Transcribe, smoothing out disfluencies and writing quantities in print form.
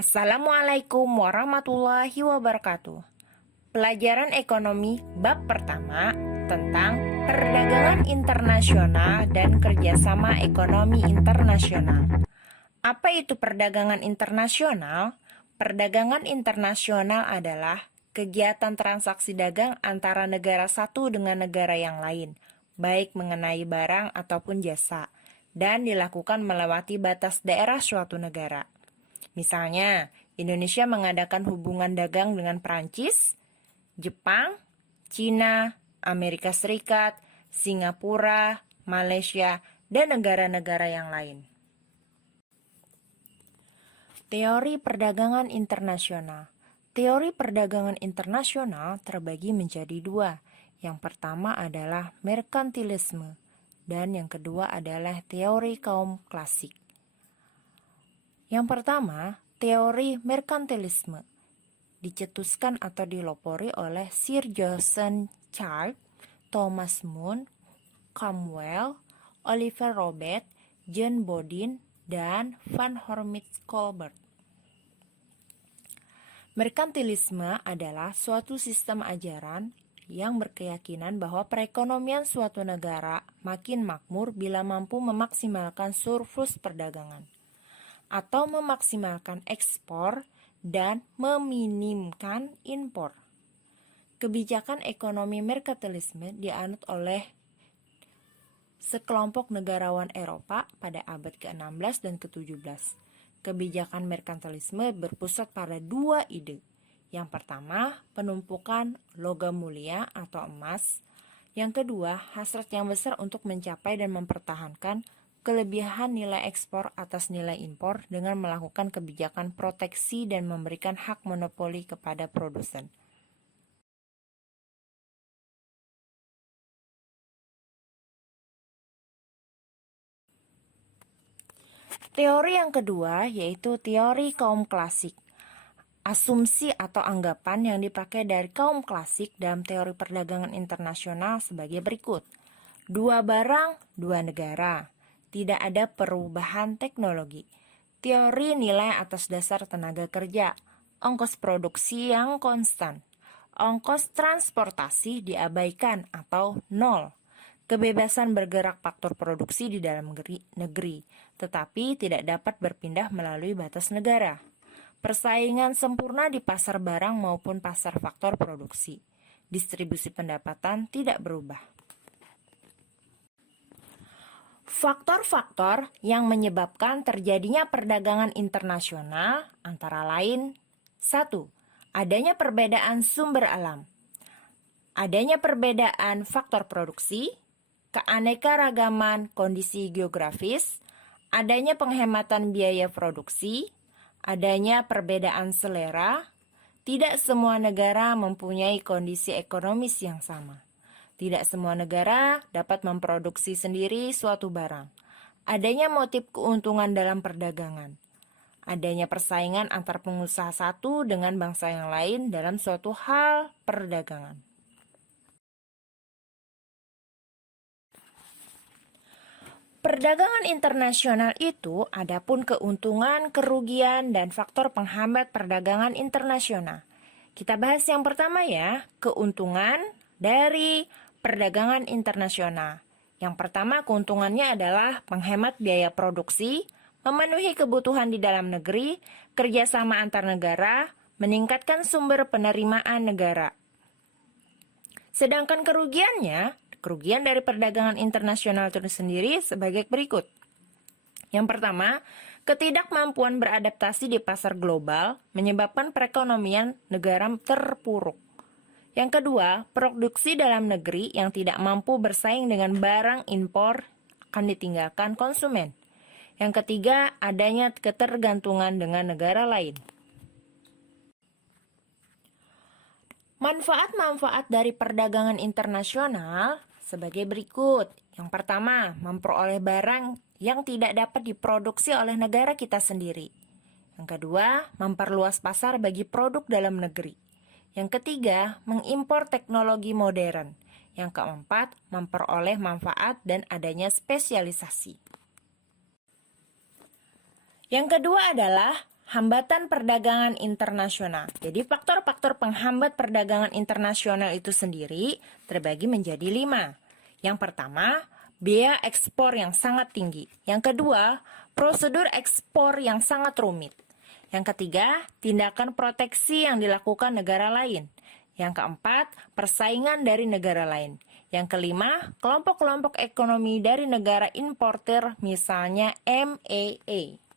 Assalamualaikum warahmatullahi wabarakatuh. Pelajaran ekonomi bab pertama tentang perdagangan internasional dan kerjasama ekonomi internasional. Apa itu perdagangan internasional? Perdagangan internasional adalah kegiatan transaksi dagang antara negara satu dengan negara yang lain, baik mengenai barang ataupun jasa, dan dilakukan melewati batas daerah suatu negara. Misalnya, Indonesia mengadakan hubungan dagang dengan Perancis, Jepang, Cina, Amerika Serikat, Singapura, Malaysia, dan negara-negara yang lain. Teori perdagangan internasional. Teori perdagangan internasional terbagi menjadi dua. Yang pertama adalah merkantilisme, dan yang kedua adalah teori kaum klasik. Yang pertama, teori merkantilisme dicetuskan atau dilopori oleh Sir Joseph Charles, Thomas Moon, Cromwell, Oliver Robert, John Bodin, dan Van Hormigt Colbert. Merkantilisme adalah suatu sistem ajaran yang berkeyakinan bahwa perekonomian suatu negara makin makmur bila mampu memaksimalkan surplus perdagangan atau memaksimalkan ekspor dan meminimkan impor. Kebijakan ekonomi merkantilisme dianut oleh sekelompok negarawan Eropa pada abad ke-16 dan ke-17. Kebijakan merkantilisme berpusat pada dua ide. Yang pertama, penumpukan logam mulia atau emas. Yang kedua, hasrat yang besar untuk mencapai dan mempertahankan kelebihan nilai ekspor atas nilai impor dengan melakukan kebijakan proteksi dan memberikan hak monopoli kepada produsen. Teori yang kedua yaitu teori kaum klasik. Asumsi atau anggapan yang dipakai dari kaum klasik dalam teori perdagangan internasional sebagai berikut. Dua barang, dua negara. Tidak ada perubahan teknologi. Teori nilai atas dasar tenaga kerja. Ongkos produksi yang konstan. Ongkos transportasi diabaikan atau nol. Kebebasan bergerak faktor produksi di dalam negeri, tetapi tidak dapat berpindah melalui batas negara. Persaingan sempurna di pasar barang maupun pasar faktor produksi. Distribusi pendapatan tidak berubah. Faktor-faktor yang menyebabkan terjadinya perdagangan internasional antara lain 1. Adanya perbedaan sumber alam. Adanya perbedaan faktor produksi, keanekaragaman kondisi geografis, adanya penghematan biaya produksi, adanya perbedaan selera. Tidak semua negara mempunyai kondisi ekonomis yang sama. Tidak semua negara dapat memproduksi sendiri suatu barang. Adanya motif keuntungan dalam perdagangan. Adanya persaingan antar pengusaha satu dengan bangsa yang lain dalam suatu hal perdagangan. Perdagangan internasional itu adapun keuntungan, kerugian, dan faktor penghambat perdagangan internasional. Kita bahas yang pertama ya, keuntungan dari perdagangan internasional. Yang pertama, keuntungannya adalah menghemat biaya produksi, memenuhi kebutuhan di dalam negeri, kerjasama antar negara, meningkatkan sumber penerimaan negara. Sedangkan kerugiannya, kerugian dari perdagangan internasional itu sendiri sebagai berikut. Yang pertama, ketidakmampuan beradaptasi di pasar global menyebabkan perekonomian negara terpuruk. Yang kedua, produksi dalam negeri yang tidak mampu bersaing dengan barang impor akan ditinggalkan konsumen. Yang ketiga, adanya ketergantungan dengan negara lain. Manfaat-manfaat dari perdagangan internasional sebagai berikut. Yang pertama, memperoleh barang yang tidak dapat diproduksi oleh negara kita sendiri. Yang kedua, memperluas pasar bagi produk dalam negeri. Yang ketiga, mengimpor teknologi modern. Yang keempat, memperoleh manfaat dan adanya spesialisasi. Yang kedua adalah Hambatan perdagangan internasional. Jadi faktor-faktor penghambat perdagangan internasional itu sendiri terbagi menjadi 5. Yang pertama, biaya ekspor yang sangat tinggi. Yang kedua, prosedur ekspor yang sangat rumit. Yang ketiga, tindakan proteksi yang dilakukan negara lain. Yang keempat, persaingan dari negara lain. Yang kelima, kelompok-kelompok ekonomi dari negara importer, misalnya MEA.